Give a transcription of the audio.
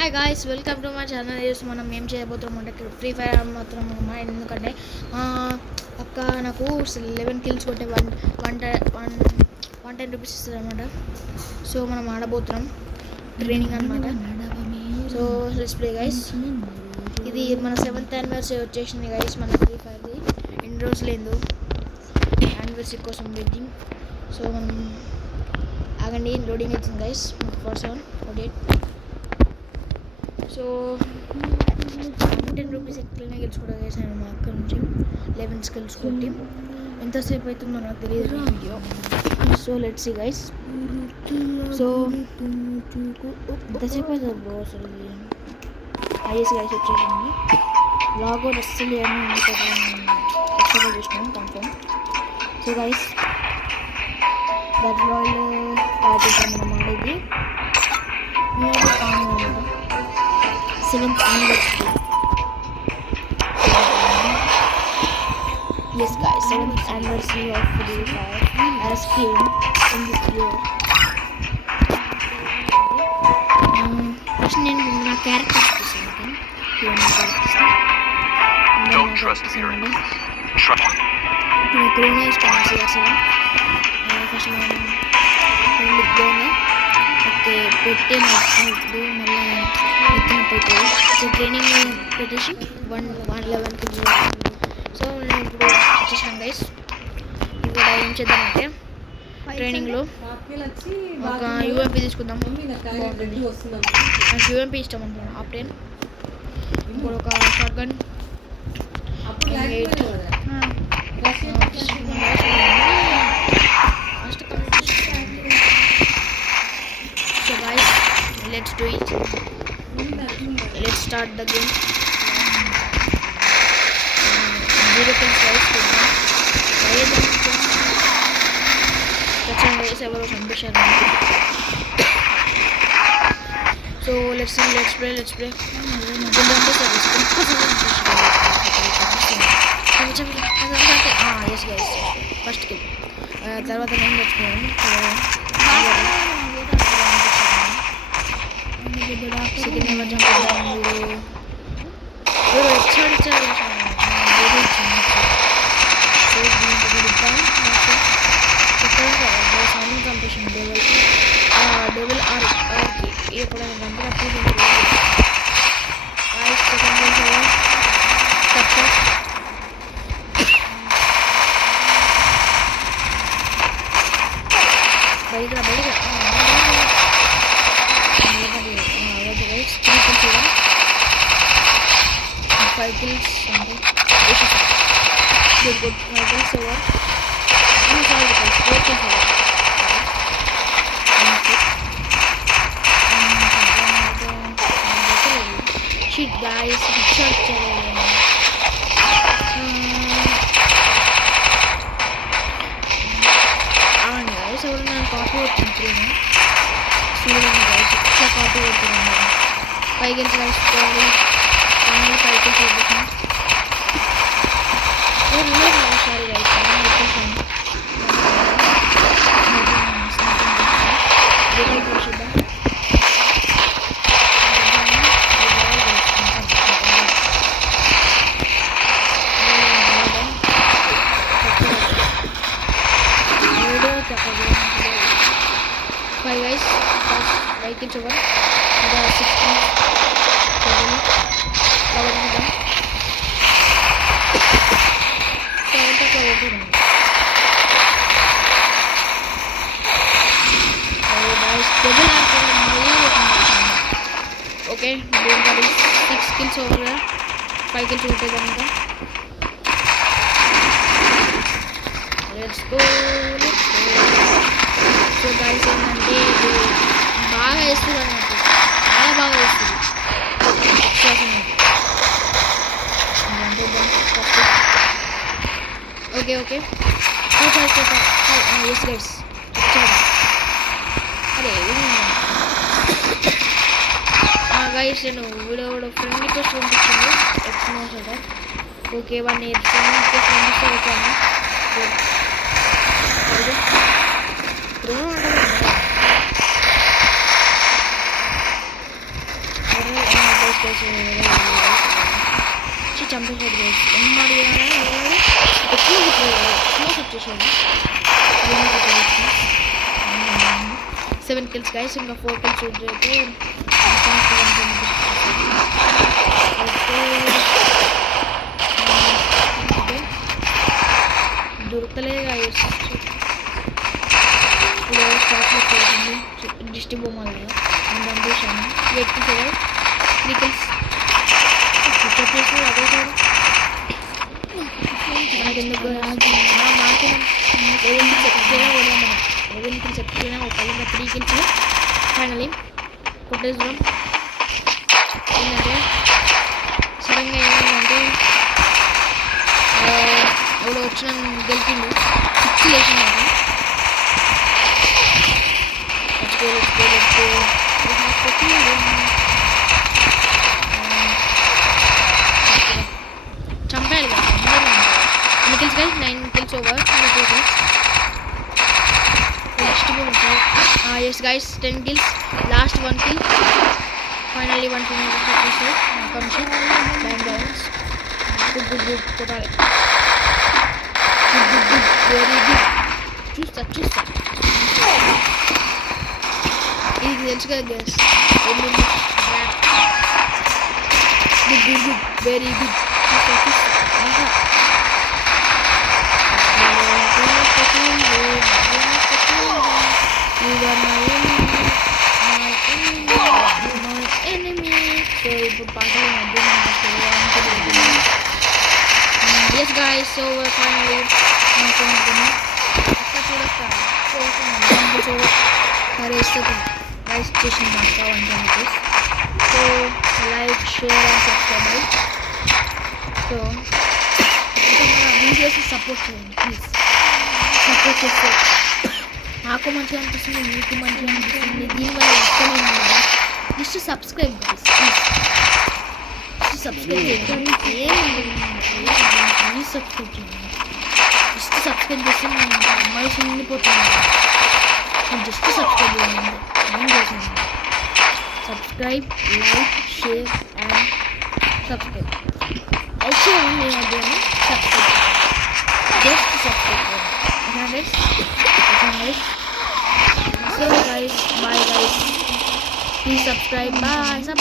Hi guys, welcome to my channel. ఈరోజు మనం ఏం చేయబోతున్నాం అంటే ఫ్రీ ఫైర్ మాత్రం ఎందుకంటే అక్క నాకు 11 కిల్స్ కొట్టే 110 రూపీస్ ఇస్తుంది అనమాట. సో మనం ఆడబోతున్నాం, ట్రైనింగ్ అనమాట. So let's play guys. ఇది మన 7th యానివర్సరీ వచ్చేసింది గైస్ మన ఫ్రీ ఫైర్ది. ఎన్ని రోజులు లేదు యానివర్సరీ కోసం వెయిటింగ్. సో మనం ఆగండి, లోడింగ్ అవుతుంది గైస్. 4748. సో 10 రూపీస్ ఎట్లనే గెలుచుకోవడం చేశాను మా అక్క నుంచి 11 స్కిల్స్ కొట్టి. ఎంతసేపు అవుతుందో నాకు తెలియదు వీడియో. So let's see guys. So ఎంతసేపు అవుతుంది బ్రో అసలు. ఐఎస్ గైస్ వచ్చేసింది. లాగౌట్ అస్సలు అని ఎక్స్ప్లెయిన్ చేసినాం confirm. So guys battle royale పార్టీసాం మనం ఆడేది. మేము అనమాట 7th anniversary. Yes guys, 7th anniversary of Free Fire as came in this year. First నేను నా క్యారెక్టర్ చూపిస్తాను. Don't trust your trust. ఇప్పుడు క్రోనా స్టార్ట్ చేయాలి. ఫస్ట్ మనం ఓకే పెట్టే ఇప్పుడు మళ్ళీ ఎత్తినప్పుడు సో ట్రైనింగ్ పెట్టేసి 111కి. సో నేను ఇప్పుడు వచ్చేసాను గైస్. ఇక్కడ ఏం చేద్దామంటే ట్రైనింగ్లో ఒక యూఎంపీ తీసుకుందాం. నాకు యూఎంపీ ఇష్టం అనుకున్నాను. ఆప్టెన్ ఇప్పుడు ఒక short gun 8 So guys, let's do it. Let's start the game. 0 kills guys. Guys ఎవరో చంపేశారు. So let's play. Yes guys, first kill. తర్వాత నేను తెచ్చుకున్నాను. సెకండ్ నెంబర్ జంప్ చేద్దాం. కంపిటీషన్ డబుల్ ఆర్కి ఎప్పుడు బయట 5 kills అంటే good 5 kills over. These are the kills. 4 kills over. Shit guys, headshot challenge. Guys, ఎవరు నేను కాపీ కొట్టుకుంటున్నాను. చూడండి guys, ఇట్లా కాపీ కొడుతున్నాను. 5 kills guys. Finally 5 kills వచ్చేసాను. సారీ guys, వచ్చేసాను. చూద్దాం. Bye guys, like it over. Ada 60 cover kita. Saya tak cover dulu. Oh guys, double arc okay, don't worry. 6 kills over there. 5 kills होते जाएंगे. Let's go. సో గైస్ ఏంటంటే ఇది బాగా వేస్తుంది అన్నట్టు, చాలా బాగా వేస్తుంది. ఓకే ఎస్ గైస్ వచ్చాడు. అరే గైస్ నేను వీడియో ఫ్రెండ్ రిక్వెస్ట్ పంపించాను. ఎక్స్మోస్ అట. ఓకే వాడిని ఫ్రెండ్ రిక్వెస్ట్ పంపిస్తే వచ్చాను. చంపేసాడు గైస్. ఎమ్మాడు ఎక్కువ స్మోక్ వచ్చేసాడు. 7 kills గైస్. ఇంకా 4 kills అయితే దొరకలేదు గైస్. ఇప్పుడు స్టార్ట్ వచ్చేసింది డిస్ట్రిక్ట్ బొమ్మలాగా నేను పంపించాను. 8 kills 3 kills చెప్పేసి అదే సార్ మనకెందుకు మాట్లాడాం. 11 చెప్తేనే పోదాం. మనం 11 చెప్తేనే ఒక 3 kills ఫైనలీ కొట్టేద్దాం. ఏంటంటే సడన్గా ఏమైందంటే ఎవడో వచ్చిన గెలిపిండు 6 వేసిందంట. చంపాలి కదా. 9 kills guys, 9 kills over. Next yes guys, 10 kills, last 1 kill. Finally 1 kill comes in. Bang balance. Good total. Good, very good. Chusta. ఇది తెలుసు కదా guys. good, very good. You are my enemy. So ఇప్పుడు పాటలు yes guys, so finally guys station Maka 120. So like, share and subscribe. So మన videos support చేయండి please. Support చేస్తే నాకు మంచిగా అనిపిస్తుంది, మీకు మంచిగా అనిపిస్తుంది. దీనివల్ల ఇష్టమే just subscribe guys, please subscribe చేయండి. ప్లీజ్ సబ్స్క్రైబ్ చేయండి. జస్ట్ సబ్స్క్రైబ్ చేస్తే నేను మనసు నిండిపోతున్నాను. జస్ట్ సబ్స్క్రైబ్ చేయండి. ఏం చేసాను subscribe, like, share and subscribe. Like చేయండి, నేను సబ్స్క్రైబ్ జస్ట్ సబ్స్క్రైబ్ చేయండి. So guys, bye guys. Please subscribe. Bye. Support.